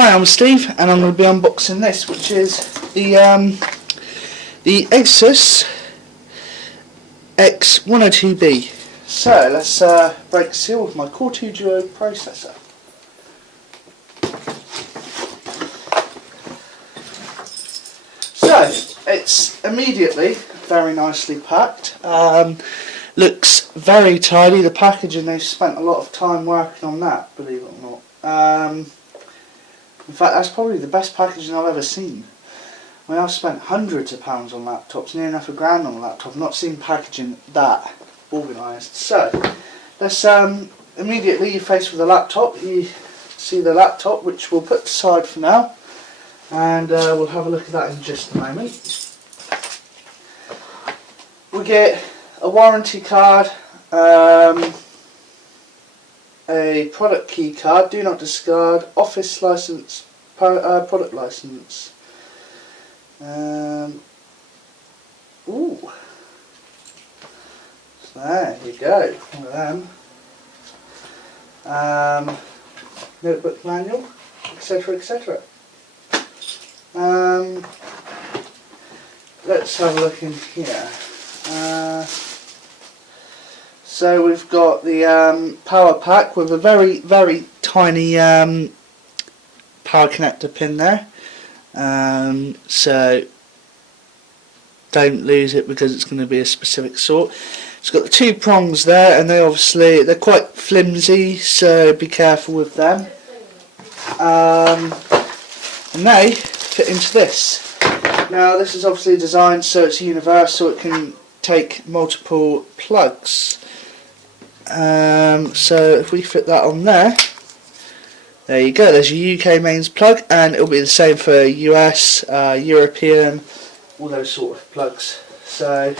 Hi, I'm Steve, and I'm going to be unboxing this, which is the Asus X102B. So let's break the seal with my Core 2 Duo processor. So it's immediately very nicely packed. Looks very tidy. The packaging, they've spent a lot of time working on that, believe it or not. In fact, that's probably the best packaging I've ever seen. I mean, I've spent hundreds of pounds on laptops, near enough £1,000 on a laptop. I've not seen packaging that organised. So, let's immediately, you're faced with a laptop. You see the laptop, which we'll put aside for now, and we'll have a look at that in just a moment. We get a warranty card, a product key card, do not discard, office license, product license. Ooh. So there you go, one of them. Notebook manual, etc, etc. Let's have a look in here. So we've got the power pack with a very, very tiny power connector pin there. So don't lose it because it's going to be a specific sort. It's got the two prongs there, and they're quite flimsy, so be careful with them. And they fit into this. Now this is obviously designed so it's universal. It can take multiple plugs. So if we fit that on there you go, there's your UK mains plug, and it'll be the same for US, European, all those sort of plugs. So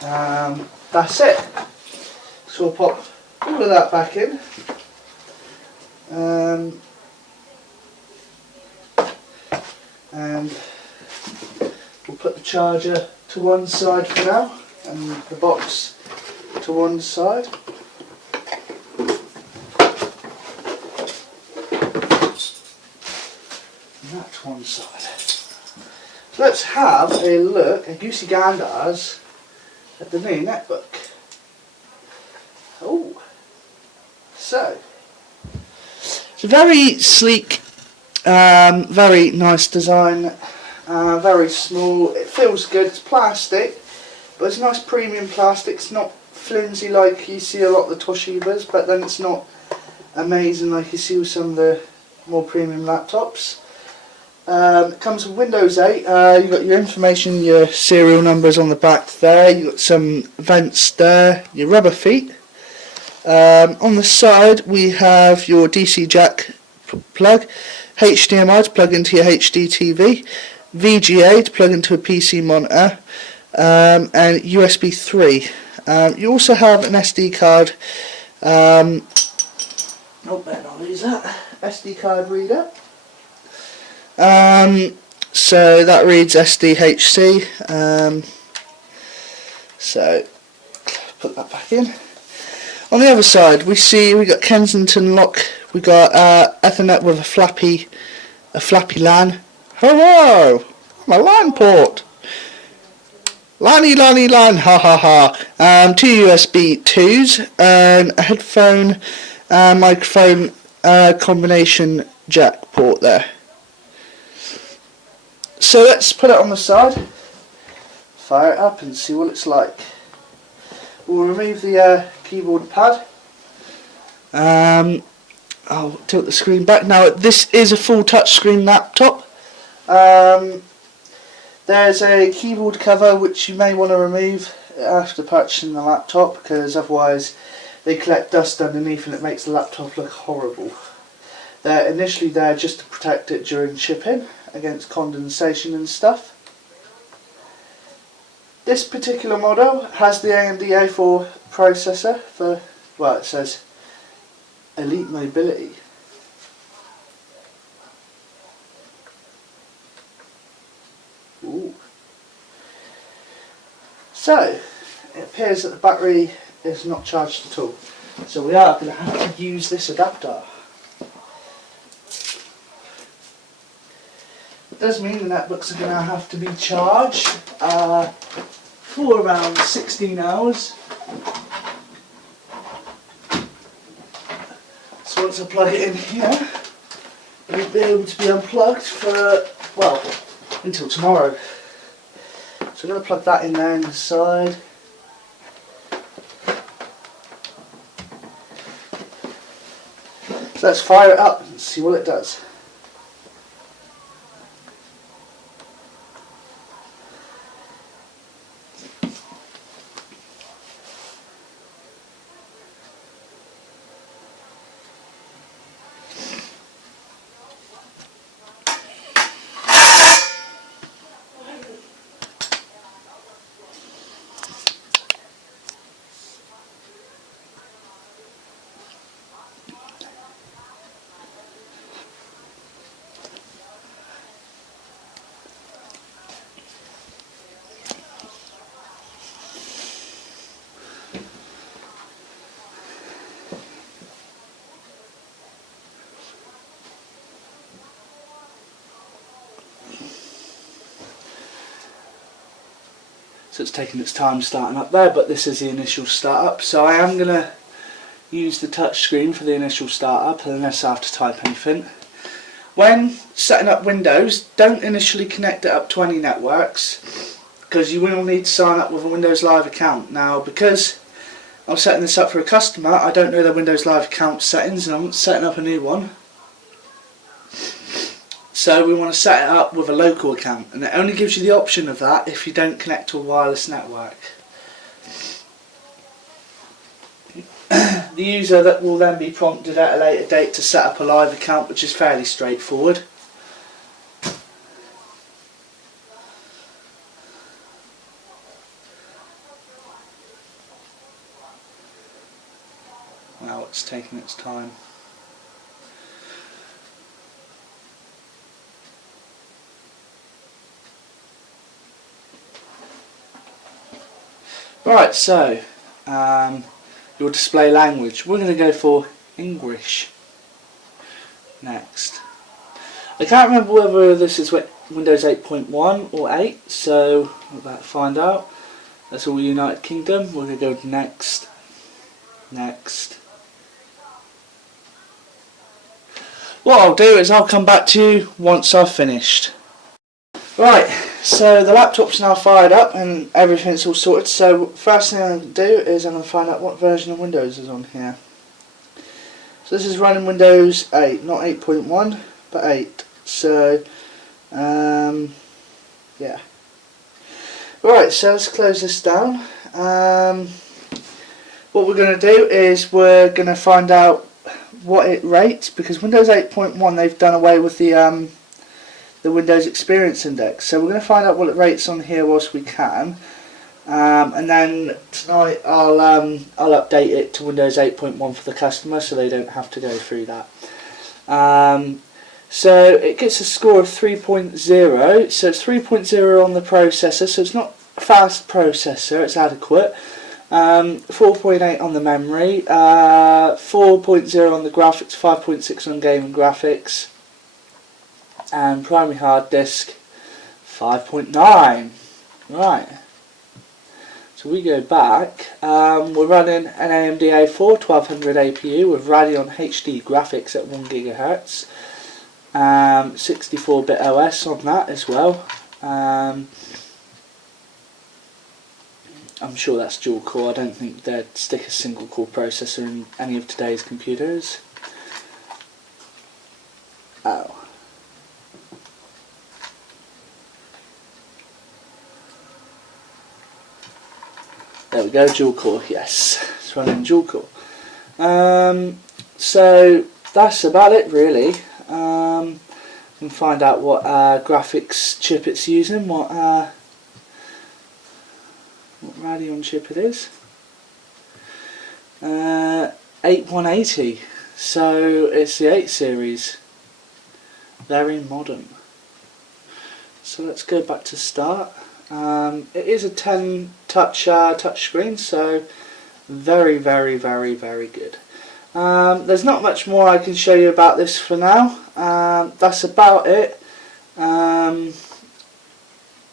that's it. So we'll pop all of that back in. And we'll put the charger to one side for now, and the box to one side. And that to one side. So let's have a look at Goosey Gandars at the new netbook. Oh, so it's a very sleek, very nice design, very small. It feels good. It's plastic, but it's nice premium plastic. It's not flimsy like you see a lot of the Toshibas, but then it's not amazing like you see with some of the more premium laptops. It comes with Windows 8. You've got your information, your serial numbers on the back there. You've got some vents there, your rubber feet. On the side we have your DC jack plug, HDMI to plug into your HD TV, VGA to plug into a PC monitor, and USB 3. You also have an SD card. Oh, better not lose that. SD card reader. So that reads SDHC. So put that back in. On the other side, we got Kensington lock. We got Ethernet with a flappy LAN. Hello, I'm a LAN port. LAN, ha ha ha. Two USB 2s and a headphone microphone combination jack port there. So let's put it on the side, fire it up and see what it's like. We'll remove the keyboard pad. I'll tilt the screen back. Now this is a full touchscreen laptop. There's a keyboard cover which you may want to remove after purchasing the laptop, because otherwise they collect dust underneath and it makes the laptop look horrible. They're initially there just to protect it during shipping against condensation and stuff. This particular model has the AMD A4 processor for, well, it says Elite Mobility. Ooh. So, it appears that the battery is not charged at all. So we are going to have to use this adapter. It does mean the netbooks are going to have to be charged for around 16 hours. So once I plug it in here, it'll be able to be unplugged for, well, until tomorrow. So I'm going to plug that in there inside. So let's fire it up and see what it does. So it's taking its time starting up there, but this is the initial startup. So I am going to use the touch screen for the initial startup unless I have to type anything. When setting up Windows, don't initially connect it up to any networks, because you will need to sign up with a Windows Live account. Now, because I'm setting this up for a customer, I don't know their Windows Live account settings and I'm setting up a new one. So we want to set it up with a local account, and it only gives you the option of that if you don't connect to a wireless network. The user that will then be prompted at a later date to set up a live account, which is fairly straightforward. Now it's taking its time. Right, so your display language, we're going to go for English next. I can't remember whether this is Windows 8.1 or 8, so we'll about to find out. That's all United Kingdom. We're going to go next, next. What I'll do is I'll come back to you once I've finished. Right, so the laptop's now fired up and everything's all sorted, so first thing I'm going to do is I'm going to find out what version of Windows is on here. So this is running Windows 8, not 8.1, but 8. So, yeah. Right, so let's close this down. What we're going to do is we're going to find out what it rates, because Windows 8.1 they've done away with the Windows Experience Index. So we're going to find out what it rates on here whilst we can, and then tonight I'll update it to Windows 8.1 for the customer so they don't have to go through that. So it gets a score of 3.0, so it's 3.0 on the processor, so it's not a fast processor, it's adequate. 4.8 on the memory, 4.0 on the graphics, 5.6 on gaming graphics, and primary hard disk 5.9. Right, so we go back, we're running an AMD A4 1200 APU with Radeon HD graphics at 1 GHz, 64-bit OS on that as well. I'm sure that's dual core. I don't think they'd stick a single core processor in any of today's computers. Oh. There we go, dual core, yes. It's running dual core. So that's about it really. We can find out what graphics chip it's using, what Radeon chip it is. 8180, so it's the 8 series. Very modern. So let's go back to start. It is a 10 touch screen, so very good. There's not much more I can show you about this for now. That's about it. Yeah,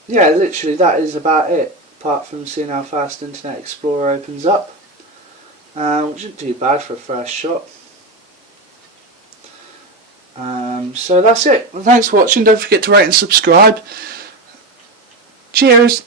literally that is about it, apart from seeing how fast Internet Explorer opens up, which isn't too bad for a first shot. So that's it. Well, thanks for watching. Don't forget to rate and subscribe. Cheers.